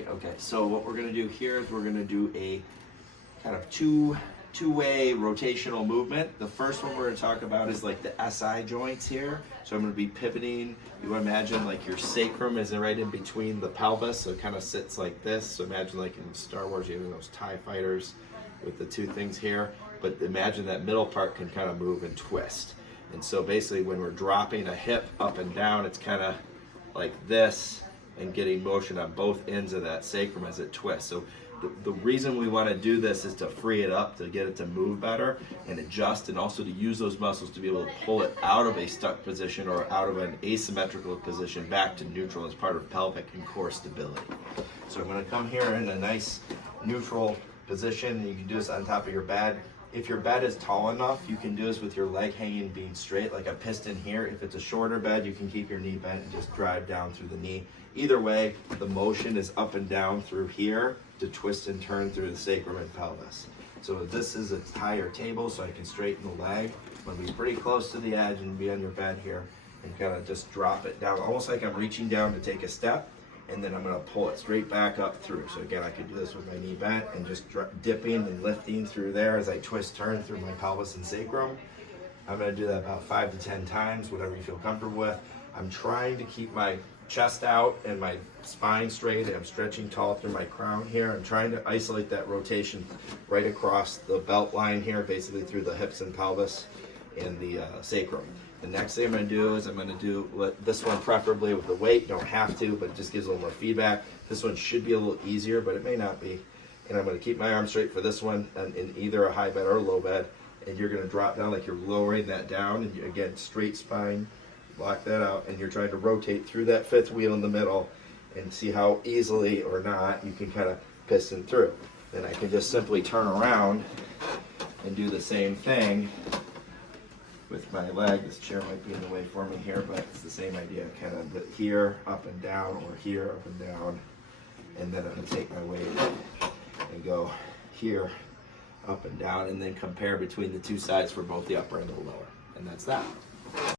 right, okay. So what we're gonna do here is we're gonna do a kind of two-way rotational movement. The first one we're gonna talk about is like the SI joints here. So I'm gonna be pivoting. You imagine like your sacrum is right in between the pelvis, so it kind of sits like this. So imagine like in Star Wars, you have those TIE fighters with the two things here. But imagine that middle part can kind of move and twist. And so basically when we're dropping a hip up and down, it's kind of like this and getting motion on both ends of that sacrum as it twists. So the reason we want to do this is to free it up, to get it to move better and adjust, and also to use those muscles to be able to pull it out of a stuck position or out of an asymmetrical position back to neutral as part of pelvic and core stability. So I'm going to come here in a nice neutral position. You can do this on top of your bed. If your bed is tall enough, you can do this with your leg hanging being straight, like a piston here. If it's a shorter bed, you can keep your knee bent and just drive down through the knee. Either way, the motion is up and down through here to twist and turn through the sacrum and pelvis. So this is a higher table, so I can straighten the leg. I'm gonna be pretty close to the edge and be on your bed here and kind of just drop it down, almost like I'm reaching down to take a step, and then I'm gonna pull it straight back up through. So again, I could do this with my knee bent and just dipping and lifting through there as I twist, turn through my pelvis and sacrum. I'm gonna do that about 5 to 10 times, whatever you feel comfortable with. I'm trying to keep my chest out and my spine straight, and I'm stretching tall through my crown here. I'm trying to isolate that rotation right across the belt line here, basically through the hips and pelvis and the sacrum. The next thing I'm going to do is I'm going to do this one preferably with the weight. Don't have to, but it just gives a little more feedback. This one should be a little easier, but it may not be. And I'm going to keep my arm straight for this one in either a high bed or a low bed. And you're going to drop down like you're lowering that down. And again, straight spine, lock that out. And you're trying to rotate through that fifth wheel in the middle and see how easily or not you can kind of piston through. Then I can just simply turn around and do the same thing with my leg. This chair might be in the way for me here, but it's the same idea. Kind of here, up and down, or here, up and down. And then I'm going to take my weight and go here, up and down, and then compare between the two sides for both the upper and the lower. And that's that.